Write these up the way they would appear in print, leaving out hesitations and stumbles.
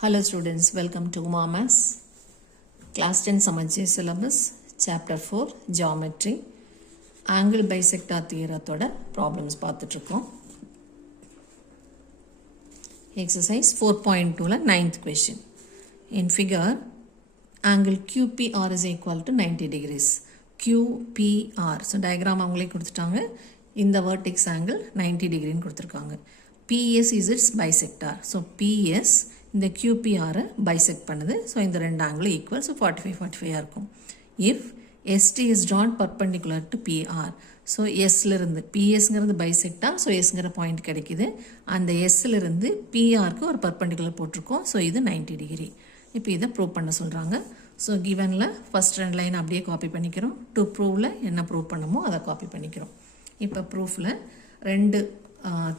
Hello students, welcome to Mamas Class 10 Samacheer syllabus Chapter 4 Geometry Angle bisector theorem problems பார்த்துட்டுருக்கோம். Exercise 4.2 la 9th question. In figure, angle QPR is equal to 90 degrees. QPR. So diagram அவங்களே கொடுத்துட்டாங்க. இந்த vertex angle 90 degree கொடுத்துருக்காங்க. PS is its bisector. So PS இந்த QPR bisect பண்ணுது. So இந்த ரெண்டு angle equal. So 45 இருக்கும். If ST is drawn perpendicular to PR. So Sல இருந்து PSங்கிறது bisector. So Sங்கிற point கிடைக்குது. அந்த Sல இருந்து PRக்கு ஒரு perpendicular போட்டிருக்கோம். So இது 90 degree. இப்போ இதை ப்ரூவ் பண்ண சொல்கிறாங்க. ஸோ கிவனில் ஃபஸ்ட் ரெண்டு லைன் அப்படியே காப்பி பண்ணிக்கிறோம். டு ப்ரூவில் என்ன ப்ரூவ் பண்ணமோ அதை காப்பி பண்ணிக்கிறோம். இப்போ ப்ரூஃபில் ரெண்டு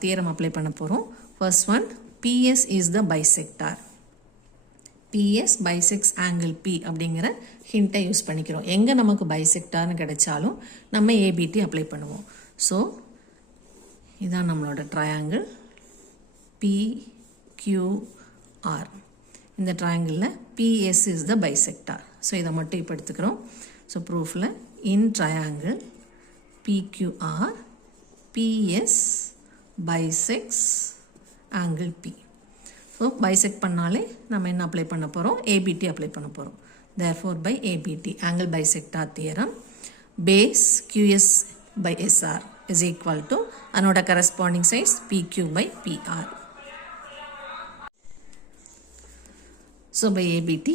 தியரம் அப்ளை பண்ண போகிறோம். First one, PS is the bisector. PS bisects angle P அப்படிங்கிற ஹிண்ட்டை யூஸ் பண்ணிக்கிறோம். எங்கே நமக்கு பைசெக்டார்னு கிடைச்சாலும் நம்ம ABT அப்ளை பண்ணுவோம். ஸோ இதுதான் நம்மளோட ட்ரையாங்கிள் PQR. இந்த ட்ரையாங்கிளில் PS is the bisector. So இதை மட்டும் இப்போ எடுத்துக்கிறோம். ஸோ ப்ரூஃபில் in triangle PQR PS bisects angle P. So bisect பண்ணாலே நம்ம என்ன அப்ளை பண்ண போகிறோம்? ABT அப்ளை பண்ண போகிறோம். therefore by ABT angle bisector theorem base QS by SR is equal to அதனோட corresponding sides PQ by PR. So by ABT,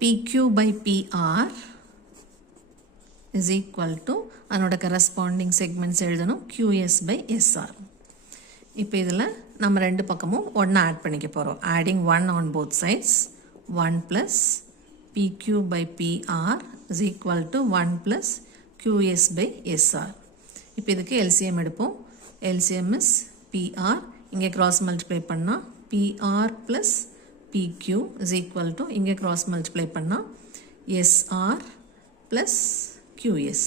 PQ by PR is equal to அதனோட corresponding segments எழுதணும் QS by SR. இப்போ இதில் நம்ம ரெண்டு பக்கமும் ஒன்று add பண்ணிக்க போகிறோம். adding 1 on both sides, 1 plus PQ by PR is equal to 1 plus QS by SR. இப்போ இதுக்கு LCM எடுப்போம். LCM is PR, இங்கே cross multiply பண்ணால் PR plus PQ is equal to இங்கே cross multiply பண்ணா SR plus QS.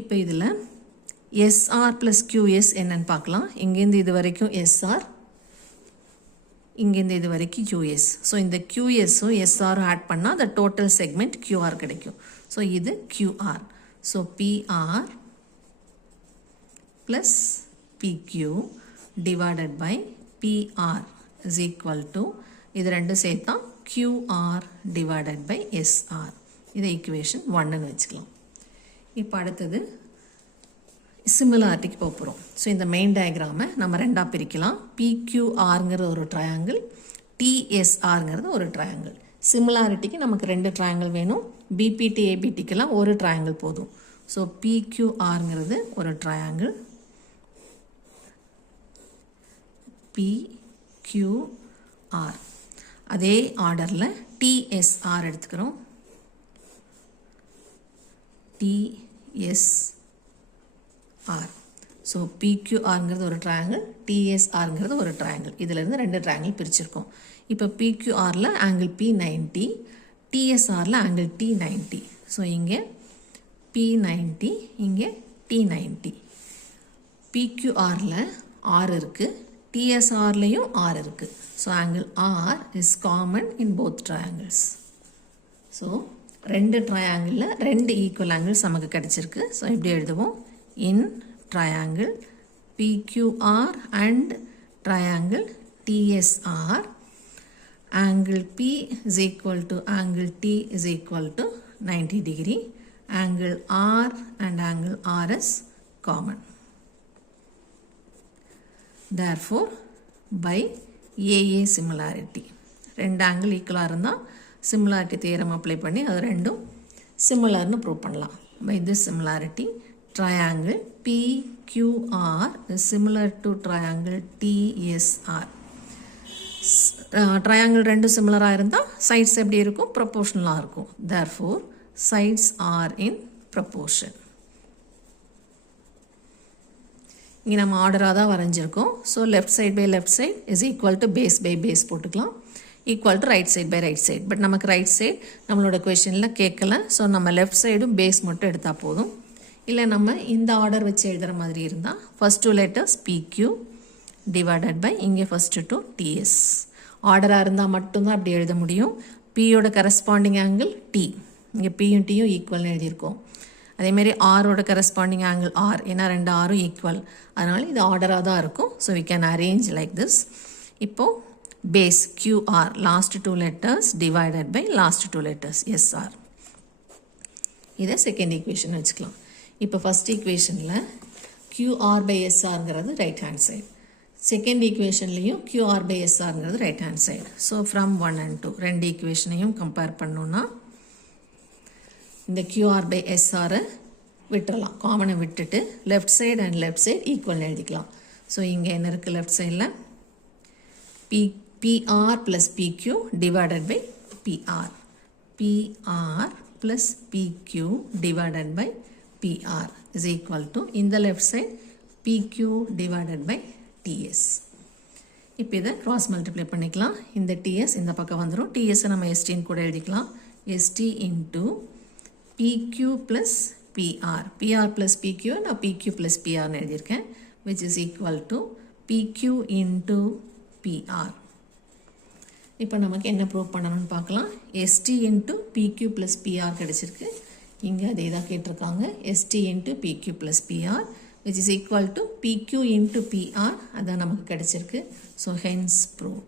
இப்போ இதில் SR plus QS என்னன்னு பார்க்கலாம். இங்கேருந்து இது வரைக்கும் SR, இங்கேருந்து இது வரைக்கும் QS. ஸோ இந்த QSம் SRம் ஆட் பண்ணால் the total segment QR கிடைக்கும். ஸோ இது QR. So PR plus PQ divided by PR is equal to இது ரெண்டு சேர்த்தா QR divided by SR. இதை equation 1ன்னு வச்சுக்கலாம். இப்போ அடுத்தது சிமிலாரிட்டிக்கு போகிறோம். ஸோ இந்த மெயின் டயக்ராமை நம்ம ரெண்டாக பிரிக்கலாம். PQRங்கிறது ஒரு ட்ரையாங்கிள், TSRங்கிறது ஒரு ட்ரையாங்கிள். சிமிலாரிட்டிக்கு நமக்கு ரெண்டு ட்ரையாங்கிள் வேணும். BPT ABTக்கெல்லாம் ஒரு ட்ரையாங்கிள் போதும். ஸோ PQRங்கிறது ஒரு ட்ரையாங்கிள், PQR. அதே ஆர்டரில் TSR எடுத்துக்கிறோம். TSR. ஸோ PQRங்கிறது ஒரு ட்ரையாங்கிள், TSRங்கிறது ஒரு ட்ரையாங்கிள். இதிலிருந்து ரெண்டு ட்ரையாங்கிள் பிரிச்சிருக்கோம். இப்போ PQRல ஆங்கிள் P 90, TSRல ஆங்கிள் T 90. ஸோ இங்கே P 90, இங்கே T 90. PQRல R இருக்குது, TSRலையும் R இருக்குது. So angle R is common in both triangles. So ரெண்டு ட்ரையாங்கிளில் ரெண்டு ஈக்குவல் ஆங்கிள்ஸ் நமக்கு கிடச்சிருக்கு. ஸோ இப்படி எழுதுவோம். இன் triangle PQR and triangle TSR angle P is equal to angle T is equal to 90 degree. Angle R and angle R is common. Therefore by AA similarity ரெண்டு angle ஈக்குவலாக இருந்தால் similarity theorem apply பண்ணி அது ரெண்டும் சிமிலர்னு prove பண்ணலாம். By this similarity triangle PQR is similar to triangle TSR. Triangle ரெண்டும் சிமிலராக இருந்தால் சைட்ஸ் எப்படி இருக்கும்? ப்ரொபோர்ஷனலாக இருக்கும். therefore sides are in proportion. இங்கே நம்ம ஆர்டராக தான் வரைஞ்சிருக்கோம். So left side by left side is equal to base by base போட்டுக்கலாம். Equal to right side by right side. But நமக்கு ரைட் சைட் நம்மளோட கொஷனில் கேட்கல. ஸோ நம்ம லெஃப்ட் சைடும் பேஸ் மட்டும் எடுத்தால் போதும். இல்லை நம்ம இந்த ஆர்டர் வச்சு எழுதுகிற மாதிரி இருந்தால் first two letters PQ divided by இங்கே ஃபர்ஸ்ட் டூ TS. ஆர்டராக இருந்தால் மட்டும்தான் அப்படி எழுத முடியும். பியோட கரஸ்பாண்டிங் ஆங்கிள் டி, இங்கே பியும் டியும் ஈக்குவல்னு எழுதியிருக்கோம். அதேமாரி ஆரோட கரஸ்பாண்டிங் ஆங்கிள் ஆர், ஏன்னா 2 ஆரும் ஈக்குவல், அதனால் இது ஆர்டராக தான் இருக்கும். So we can arrange like this. இப்போது base QR last 2 letters divided by last 2 letters SR. இதை செகண்ட் ஈக்குவேஷன் வச்சுக்கலாம். இப்போ ஃபஸ்ட் ஈக்குவேஷனில் கியூஆர் பை எஸ்ஆருங்கிறது ரைட் ஹேண்ட் சைடு, செகண்ட் ஈக்குவேஷன்லேயும் கியூஆர் பை எஸ்ஆருங்கிறது right hand side. So from 1 and 2 ரெண்டு ஈக்குவேஷனையும் compare பண்ணோன்னா இந்த கியூஆர் பை எஸ்ஆரை விட்டுறலாம், காமனை விட்டுட்டு left side and left side ஈக்குவல்னு எழுதிக்கலாம். ஸோ இங்கே என்ன இருக்குது லெஃப்ட் சைடில் PR plus PQ divided by PR. PR plus PQ divided by PR is equal to, in the left side, PQ divided by TS. இப்போ இதை cross multiply பண்ணிக்கலாம். இந்த TS இந்த பக்கம் வந்துடும். TS நம்ம ST கூட எழுதிக்கலாம். ST into PQ plus PR. PR plus PQ நான் PQ plus PR எழுதியிருக்கேன், which is equal to PQ into PR. இப்போ நமக்கு என்ன ப்ரூவ் பண்ணணும்னு பார்க்கலாம். ST into PQ plus PR கிடச்சிருக்கு. இங்கே அதே தான் கேட்டிருக்காங்க. ST into PQ plus PR which is equal to PQ into PR, அதான் நமக்கு கிடச்சிருக்கு. So hence prove.